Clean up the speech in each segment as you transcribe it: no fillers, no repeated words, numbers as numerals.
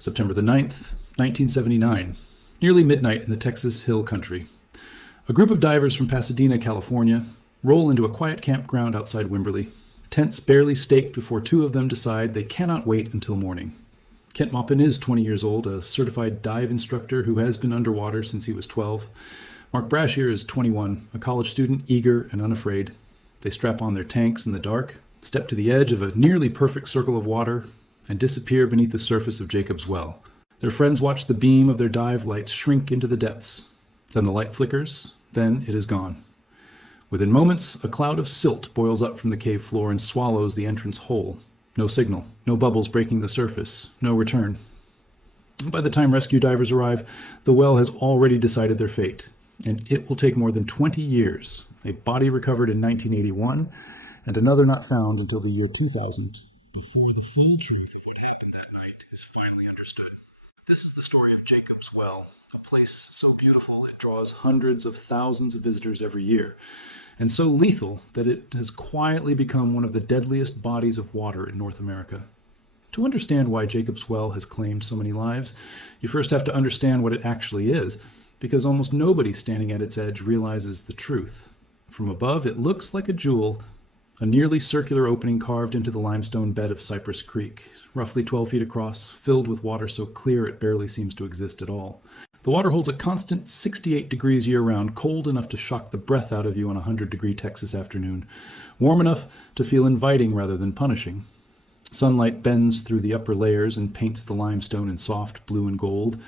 September the 9th, 1979, nearly midnight in the Texas Hill Country. A group of divers from Pasadena, California, roll into a quiet campground outside Wimberley, tents barely staked before two of them decide they cannot wait until morning. Kent Maupin is 20 years old, a certified dive instructor who has been underwater since he was 12. Mark Brashier is 21, a college student, eager and unafraid. They strap on their tanks in the dark, step to the edge of a nearly perfect circle of water, and disappear beneath the surface of Jacob's Well. Their friends watch the beam of their dive lights shrink into the depths. Then the light flickers, then it is gone. Within moments, a cloud of silt boils up from the cave floor and swallows the entrance whole. No signal, no bubbles breaking the surface, no return. By the time rescue divers arrive, the well has already decided their fate, and it will take more than 20 years, a body recovered in 1981, and another not found until the year 2000, before the full truth of what happened that night is finally understood. This is the story of Jacob's Well, a place so beautiful it draws hundreds of thousands of visitors every year, and so lethal that it has quietly become one of the deadliest bodies of water in North America. To understand why Jacob's Well has claimed so many lives, you first have to understand what it actually is, because almost nobody standing at its edge realizes the truth. From above, it looks like a jewel, a nearly circular opening carved into the limestone bed of Cypress Creek, roughly 12 feet across, filled with water so clear it barely seems to exist at all. The water holds a constant 68 degrees year-round, cold enough to shock the breath out of you on a 100-degree Texas afternoon, warm enough to feel inviting rather than punishing. Sunlight bends through the upper layers and paints the limestone in soft blue and gold,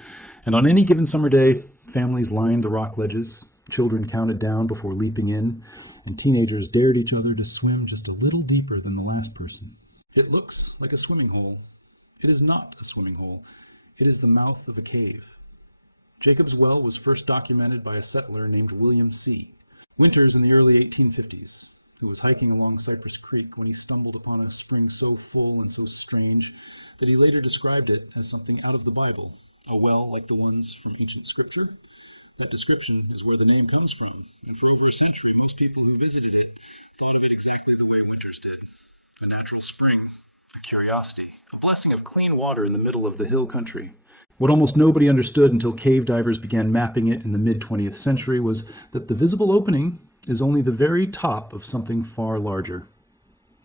and on any given summer day, families lined the rock ledges, children counted down before leaping in, and teenagers dared each other to swim just a little deeper than the last person. It looks like a swimming hole. It is not a swimming hole. It is the mouth of a cave. Jacob's Well was first documented by a settler named William C. Winters in the early 1850s, who was hiking along Cypress Creek when he stumbled upon a spring so full and so strange that he later described it as something out of the Bible, a well like the ones from ancient scripture. That description is where the name comes from, and for over a century, most people who visited it thought of it exactly the way Winters did. A natural spring, a curiosity, a blessing of clean water in the middle of the hill country. What almost nobody understood until cave divers began mapping it in the mid-20th century was that the visible opening is only the very top of something far larger.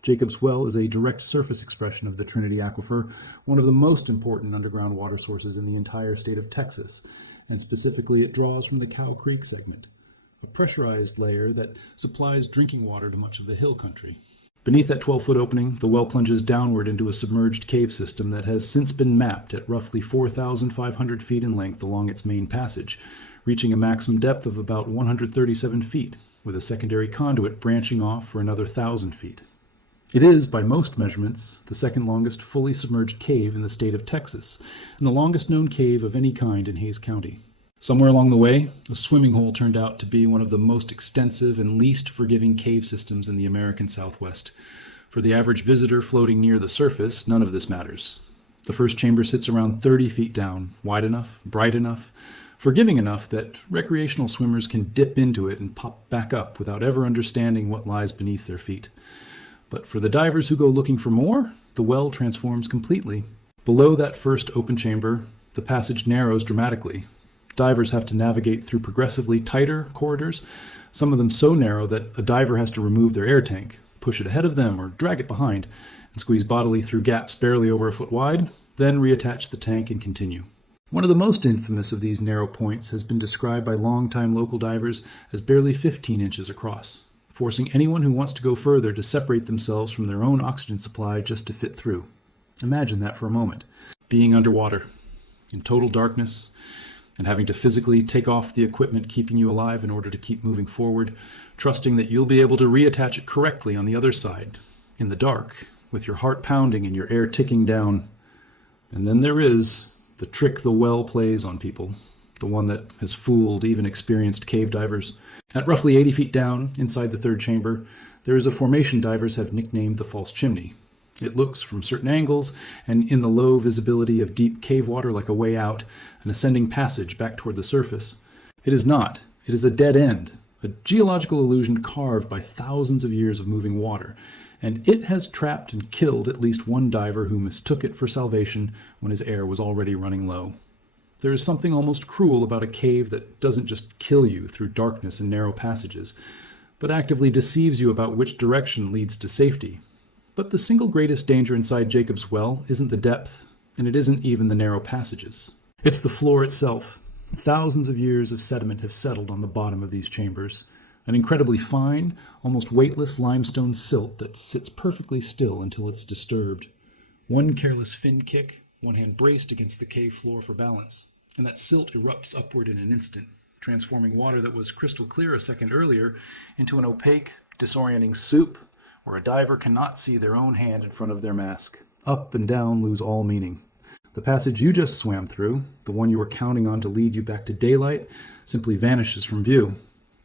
Jacob's Well is a direct surface expression of the Trinity Aquifer, one of the most important underground water sources in the entire state of Texas, and specifically it draws from the Cow Creek segment, a pressurized layer that supplies drinking water to much of the hill country. Beneath that 12-foot opening, the well plunges downward into a submerged cave system that has since been mapped at roughly 4,500 feet in length along its main passage, reaching a maximum depth of about 137 feet, with a secondary conduit branching off for another 1,000 feet. It is, by most measurements, the second longest fully submerged cave in the state of Texas, and the longest known cave of any kind in Hays County. Somewhere along the way, a swimming hole turned out to be one of the most extensive and least forgiving cave systems in the American Southwest. For the average visitor floating near the surface, none of this matters. The first chamber sits around 30 feet down, wide enough, bright enough, forgiving enough that recreational swimmers can dip into it and pop back up without ever understanding what lies beneath their feet. But for the divers who go looking for more, the well transforms completely. Below that first open chamber, the passage narrows dramatically. Divers have to navigate through progressively tighter corridors, some of them so narrow that a diver has to remove their air tank, push it ahead of them or drag it behind, and squeeze bodily through gaps barely over a foot wide, then reattach the tank and continue. One of the most infamous of these narrow points has been described by longtime local divers as barely 15 inches across, forcing anyone who wants to go further to separate themselves from their own oxygen supply just to fit through. Imagine that for a moment. Being underwater, in total darkness, and having to physically take off the equipment keeping you alive in order to keep moving forward, trusting that you'll be able to reattach it correctly on the other side, in the dark, with your heart pounding and your air ticking down. And then there is the trick the well plays on people, the one that has fooled even experienced cave divers. At roughly 80 feet down, inside the third chamber, there is a formation divers have nicknamed the false chimney. It looks from certain angles and in the low visibility of deep cave water like a way out, an ascending passage back toward the surface. It is not. It is a dead end, a geological illusion carved by thousands of years of moving water, and it has trapped and killed at least one diver who mistook it for salvation when his air was already running low. There is something almost cruel about a cave that doesn't just kill you through darkness and narrow passages, but actively deceives you about which direction leads to safety. But the single greatest danger inside Jacob's Well isn't the depth, and it isn't even the narrow passages. It's the floor itself. Thousands of years of sediment have settled on the bottom of these chambers, an incredibly fine, almost weightless limestone silt that sits perfectly still until it's disturbed. One careless fin kick, one hand braced against the cave floor for balance, and that silt erupts upward in an instant, transforming water that was crystal clear a second earlier into an opaque, disorienting soup where a diver cannot see their own hand in front of their mask. Up and down lose all meaning. The passage you just swam through, the one you were counting on to lead you back to daylight, simply vanishes from view.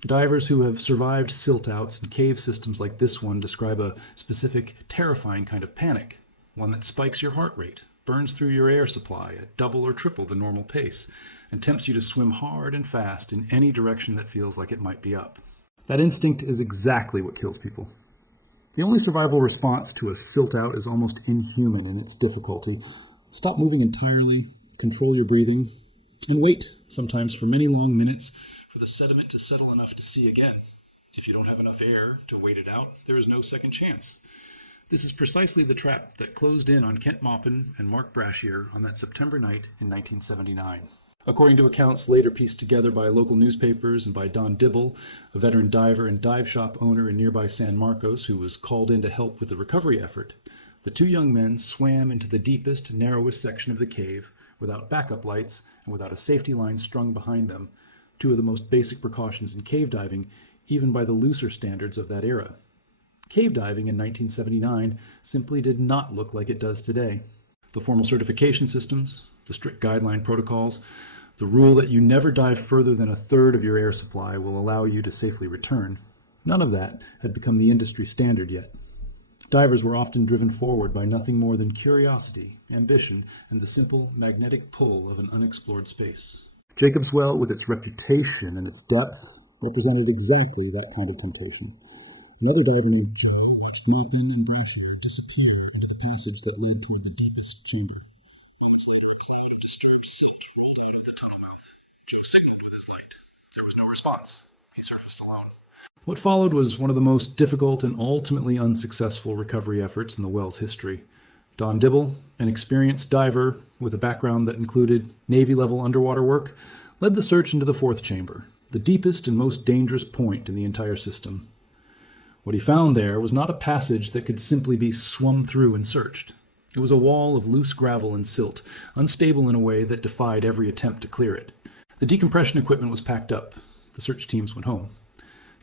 Divers who have survived silt outs and cave systems like this one describe a specific, terrifying kind of panic, one that spikes your heart rate, burns through your air supply at double or triple the normal pace, and tempts you to swim hard and fast in any direction that feels like it might be up. That instinct is exactly what kills people. The only survival response to a silt out is almost inhuman in its difficulty. Stop moving entirely, control your breathing, and wait, sometimes for many long minutes, for the sediment to settle enough to see again. If you don't have enough air to wait it out, there is no second chance. This is precisely the trap that closed in on Kent Maupin and Mark Brashier on that September night in 1979. According to accounts later pieced together by local newspapers and by Don Dibble, a veteran diver and dive shop owner in nearby San Marcos who was called in to help with the recovery effort, the two young men swam into the deepest, narrowest section of the cave without backup lights and without a safety line strung behind them, two of the most basic precautions in cave diving, even by the looser standards of that era. Cave diving in 1979 simply did not look like it does today. The formal certification systems, the strict guideline protocols, the rule that you never dive further than a third of your air supply will allow you to safely return. None of that had become the industry standard yet. Divers were often driven forward by nothing more than curiosity, ambition, and the simple magnetic pull of an unexplored space. Jacob's Well, with its reputation and its depth, represented exactly that kind of temptation. Another diver named Joe watched Maupin and Brashier disappear into the passage that led toward the deepest chamber. Moments later, a cloud of disturbed silt rolled out of the tunnel mouth. Joe signaled with his light. There was no response. He surfaced alone. What followed was one of the most difficult and ultimately unsuccessful recovery efforts in the well's history. Don Dibble, an experienced diver with a background that included Navy-level underwater work, led the search into the fourth chamber, the deepest and most dangerous point in the entire system. What he found there was not a passage that could simply be swum through and searched. It was a wall of loose gravel and silt, unstable in a way that defied every attempt to clear it. The decompression equipment was packed up. The search teams went home.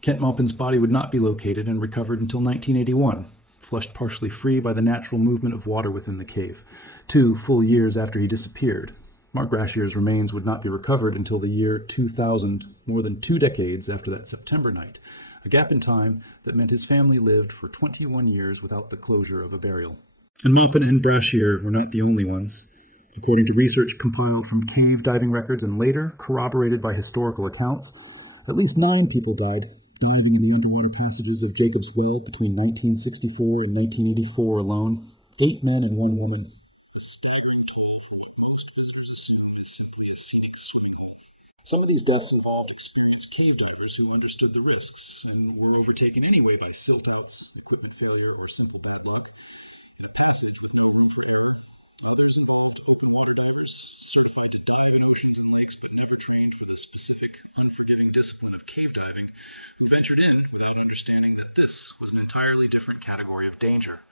Kent Maupin's body would not be located and recovered until 1981, flushed partially free by the natural movement of water within the cave, 2 full years after he disappeared. Mark Brashier's remains would not be recovered until the year 2000, more than 2 decades after that September night, a gap in time that meant his family lived for 21 years without the closure of a burial. And Maupin and Brashier were not the only ones. According to research compiled from cave diving records and later corroborated by historical accounts, at least 9 people died diving in the underwater passages of Jacob's Well between 1964 and 1984 alone. 8 men and 1 woman. A staggering toll for what most visitors assume is simply a scenic swimming hole. Some of these deaths involved experienced cave divers who understood the risks and were overtaken anyway by silt outs, equipment failure, or simple bad luck. In a passage with no room for error, others involved open water divers, certified to dive in oceans and lakes but never trained for the specific, unforgiving discipline of cave diving, who ventured in without understanding that this was an entirely different category of danger.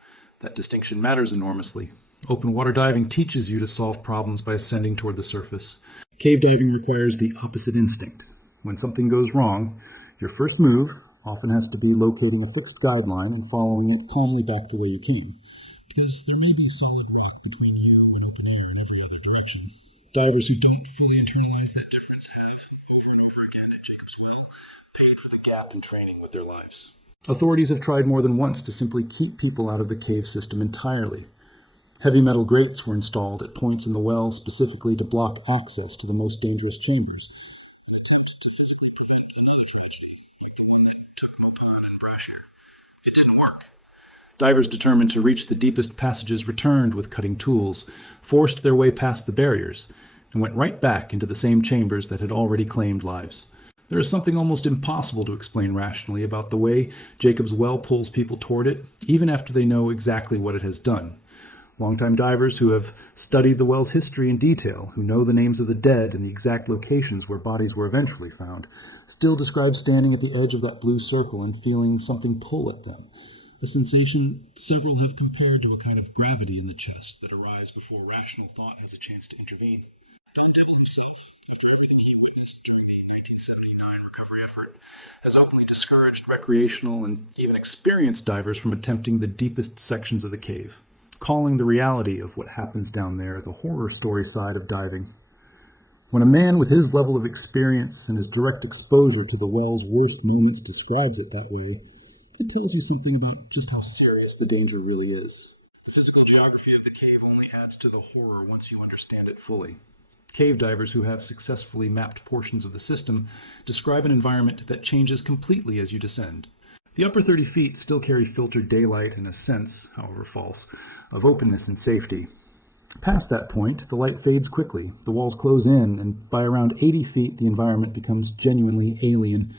That distinction matters enormously. Open water diving teaches you to solve problems by ascending toward the surface. Cave diving requires the opposite instinct. When something goes wrong, your first move often has to be locating a fixed guideline and following it calmly back the way you came, because there may be solid rock between you and open air in every other direction. Divers who don't fully internalize that difference have, over and over again at Jacob's Well, paid for the gap in training with their lives. Authorities have tried more than once to simply keep people out of the cave system entirely. Heavy metal grates were installed at points in the well specifically to block access to the most dangerous chambers, an attempt to physically prevent another tragedy, like the one that took Maupin and Brashier. It didn't work. Divers determined to reach the deepest passages returned with cutting tools, forced their way past the barriers, and went right back into the same chambers that had already claimed lives. There is something almost impossible to explain rationally about the way Jacob's Well pulls people toward it, even after they know exactly what it has done. Longtime divers who have studied the well's history in detail, who know the names of the dead and the exact locations where bodies were eventually found, still describe standing at the edge of that blue circle and feeling something pull at them, a sensation several have compared to a kind of gravity in the chest that arrives before rational thought has a chance to intervene. Don Dibble himself, after everything he witnessed during the 1979 recovery effort, has openly discouraged recreational and even experienced divers from attempting the deepest sections of the cave, calling the reality of what happens down there the horror story side of diving. When a man with his level of experience and his direct exposure to the well's worst moments describes it that way, it tells you something about just how serious the danger really is. The physical geography of the cave only adds to the horror once you understand it fully. Cave divers who have successfully mapped portions of the system describe an environment that changes completely as you descend. The upper 30 feet still carry filtered daylight and a sense, however false, of openness and safety. Past that point, the light fades quickly, the walls close in, and by around 80 feet the environment becomes genuinely alien.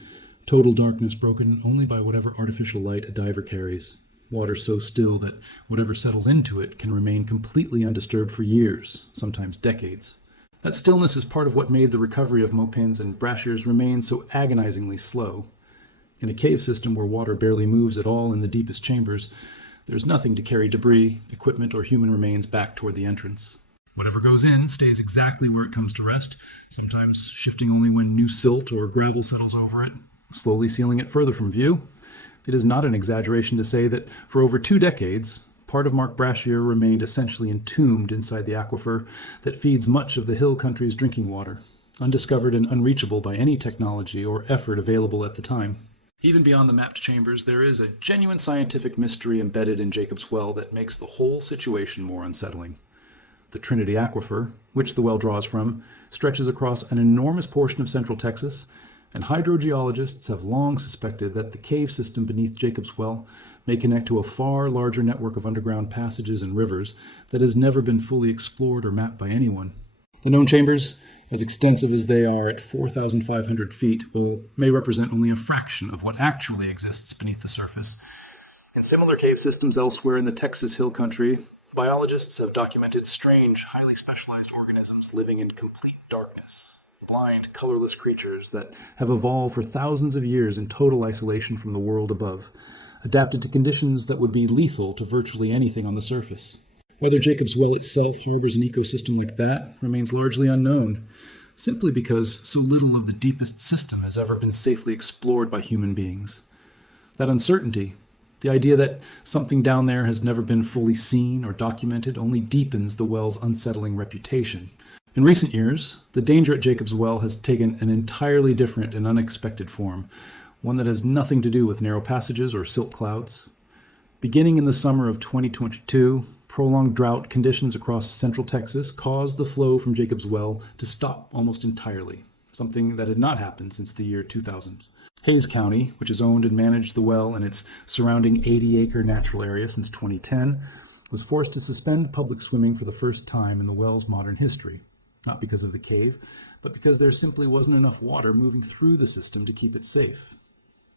Total darkness broken only by whatever artificial light a diver carries. Water so still that whatever settles into it can remain completely undisturbed for years, sometimes decades. That stillness is part of what made the recovery of Maupin's and Brashier's remains so agonizingly slow. In a cave system where water barely moves at all in the deepest chambers, there's nothing to carry debris, equipment, or human remains back toward the entrance. Whatever goes in stays exactly where it comes to rest, sometimes shifting only when new silt or gravel settles over it, slowly sealing it further from view. It is not an exaggeration to say that for over 2 decades, part of Mark Brashier remained essentially entombed inside the aquifer that feeds much of the hill country's drinking water, undiscovered and unreachable by any technology or effort available at the time. Even beyond the mapped chambers, there is a genuine scientific mystery embedded in Jacob's Well that makes the whole situation more unsettling. The Trinity Aquifer, which the well draws from, stretches across an enormous portion of central Texas, and hydrogeologists have long suspected that the cave system beneath Jacob's Well may connect to a far larger network of underground passages and rivers that has never been fully explored or mapped by anyone. The known chambers, as extensive as they are at 4,500 feet, may represent only a fraction of what actually exists beneath the surface. In similar cave systems elsewhere in the Texas Hill Country, biologists have documented strange, highly specialized organisms living in complete darkness. Blind, colorless creatures that have evolved for thousands of years in total isolation from the world above, adapted to conditions that would be lethal to virtually anything on the surface. Whether Jacob's Well itself harbors an ecosystem like that remains largely unknown, simply because so little of the deepest system has ever been safely explored by human beings. That uncertainty, the idea that something down there has never been fully seen or documented, only deepens the well's unsettling reputation. In recent years, the danger at Jacob's Well has taken an entirely different and unexpected form, one that has nothing to do with narrow passages or silt clouds. Beginning in the summer of 2022, prolonged drought conditions across central Texas caused the flow from Jacob's Well to stop almost entirely, something that had not happened since the year 2000. Hays County, which has owned and managed the well and its surrounding 80-acre natural area since 2010, was forced to suspend public swimming for the first time in the well's modern history. Not because of the cave, but because there simply wasn't enough water moving through the system to keep it safe.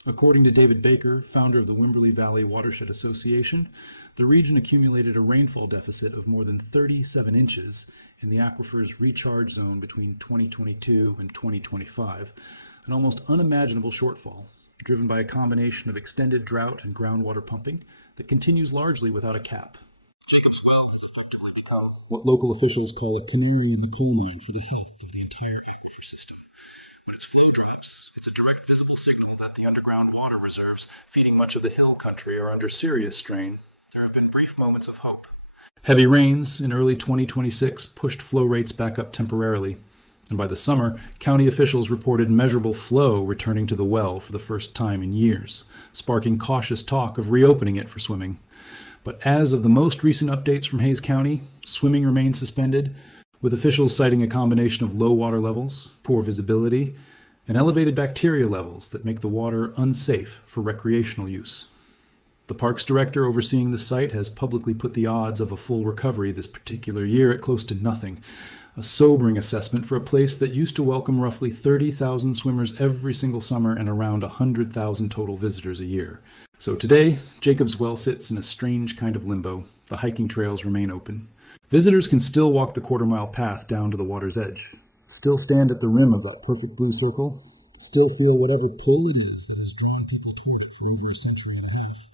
According to David Baker, founder of the Wimberley Valley Watershed Association, the region accumulated a rainfall deficit of more than 37 inches in the aquifer's recharge zone between 2022 and 2025, an almost unimaginable shortfall, driven by a combination of extended drought and groundwater pumping that continues largely without a cap. Jacob's Well has effectively become what local officials call a canary in the coal mine for the health of the entire aquifer system. When its flow drops, it's a direct visible signal that the underground water reserves feeding much of the hill country are under serious strain. There have been brief moments of hope. Heavy rains in early 2026 pushed flow rates back up temporarily, and by the summer, county officials reported measurable flow returning to the well for the first time in years, sparking cautious talk of reopening it for swimming. But as of the most recent updates from Hays County, swimming remains suspended, with officials citing a combination of low water levels, poor visibility, and elevated bacteria levels that make the water unsafe for recreational use. The parks director overseeing the site has publicly put the odds of a full recovery this particular year at close to nothing, a sobering assessment for a place that used to welcome roughly 30,000 swimmers every single summer and around 100,000 total visitors a year. So today, Jacob's Well sits in a strange kind of limbo. The hiking trails remain open. Visitors can still walk the quarter-mile path down to the water's edge, still stand at the rim of that perfect blue circle, still feel whatever pull it is that has drawn people toward it for over a century and a half.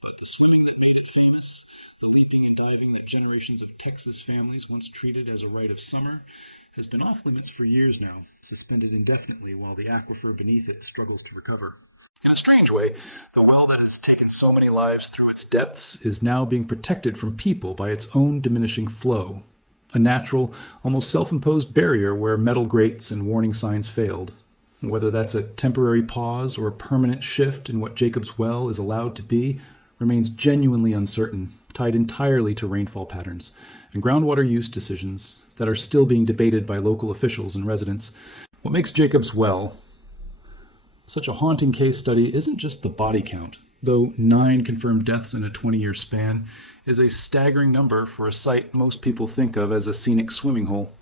But the swimming that made it famous, the leaping and diving that generations of Texas families once treated as a rite of summer, has been off limits for years now, suspended indefinitely while the aquifer beneath it struggles to recover. In a strange way, the well that has taken so many lives through its depths is now being protected from people by its own diminishing flow, a natural, almost self-imposed barrier where metal grates and warning signs failed. Whether that's a temporary pause or a permanent shift in what Jacob's Well is allowed to be remains genuinely uncertain, tied entirely to rainfall patterns and groundwater use decisions that are still being debated by local officials and residents. What makes Jacob's Well such a haunting case study isn't just the body count, though 9 confirmed deaths in a 20-year span is a staggering number for a site most people think of as a scenic swimming hole.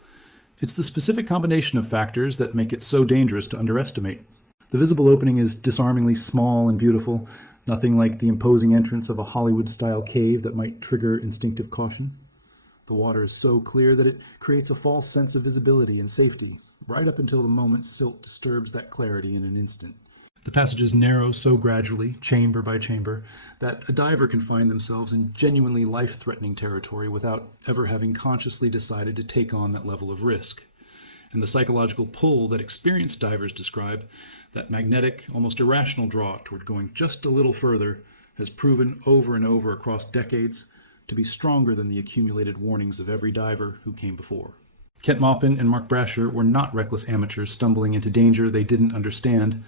It's the specific combination of factors that make it so dangerous to underestimate. The visible opening is disarmingly small and beautiful, nothing like the imposing entrance of a Hollywood-style cave that might trigger instinctive caution. The water is so clear that it creates a false sense of visibility and safety, right up until the moment silt disturbs that clarity in an instant. The passages narrow so gradually, chamber by chamber, that a diver can find themselves in genuinely life-threatening territory without ever having consciously decided to take on that level of risk. And the psychological pull that experienced divers describe, that magnetic, almost irrational draw toward going just a little further, has proven over and over across decades to be stronger than the accumulated warnings of every diver who came before. Kent Maupin and Mark Brashier were not reckless amateurs stumbling into danger they didn't understand.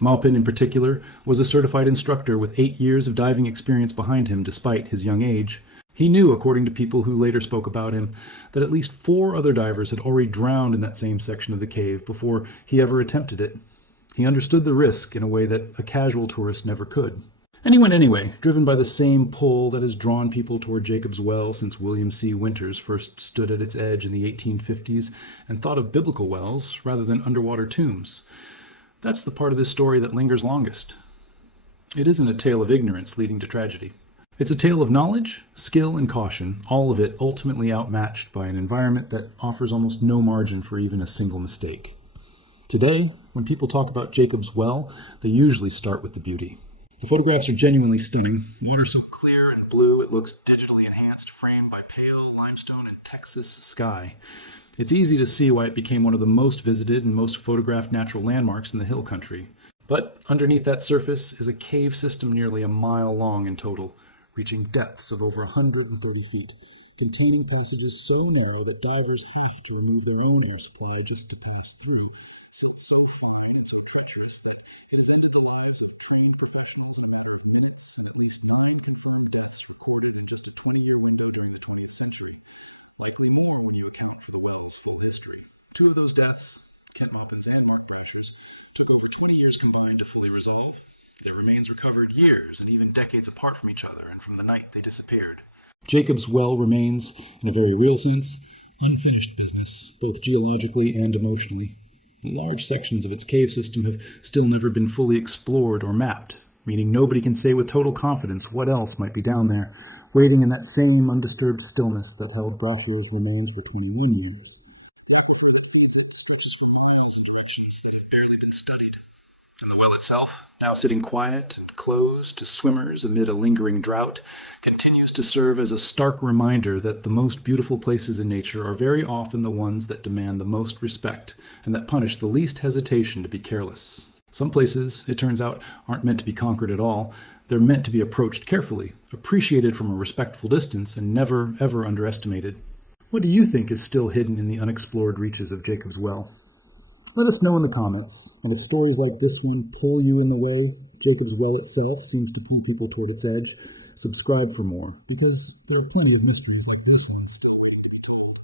Maupin, in particular, was a certified instructor with 8 years of diving experience behind him despite his young age. He knew, according to people who later spoke about him, that at least 4 other divers had already drowned in that same section of the cave before he ever attempted it. He understood the risk in a way that a casual tourist never could. And he went anyway, driven by the same pull that has drawn people toward Jacob's Well since William C. Winters first stood at its edge in the 1850s and thought of biblical wells rather than underwater tombs. That's the part of this story that lingers longest. It isn't a tale of ignorance leading to tragedy. It's a tale of knowledge, skill, and caution, all of it ultimately outmatched by an environment that offers almost no margin for even a single mistake. Today, when people talk about Jacob's Well, they usually start with the beauty. The photographs are genuinely stunning, water so clear and blue it looks digitally enhanced, framed by pale limestone and Texas sky. It's easy to see why it became one of the most visited and most photographed natural landmarks in the hill country. But underneath that surface is a cave system nearly a mile long in total, reaching depths of over 130 feet, containing passages so narrow that divers have to remove their own air supply just to pass through, silt so fine and so treacherous that it has ended the lives of trained professionals in a matter of minutes, and at least 9 confirmed deaths recorded in just a 20-year window during the 20th century. Likely more when you account for the well's full history. 2 of those deaths, Kent Maupin's and Mark Brashier's, took over 20 years combined to fully resolve. Their remains recovered years and even decades apart from each other and from the night they disappeared. Jacob's Well remains, in a very real sense, unfinished business, both geologically and emotionally. Large sections of its cave system have still never been fully explored or mapped, meaning nobody can say with total confidence what else might be down there, waiting in that same undisturbed stillness that held Brashier's remains for 21 years. The aquifer that feeds it stretches for miles in directions that have barely been studied. And the well itself, now sitting quiet and closed to swimmers amid a lingering drought, continues to serve as a stark reminder that the most beautiful places in nature are very often the ones that demand the most respect and that punish the least hesitation to be careless. Some places, it turns out, aren't meant to be conquered at all. They're meant to be approached carefully, appreciated from a respectful distance, and never, ever underestimated. What do you think is still hidden in the unexplored reaches of Jacob's Well? Let us know in the comments, and if stories like this one pull you in the way Jacob's Well itself seems to pull people toward its edge, subscribe for more, because there are plenty of mysteries like this one still waiting to be told.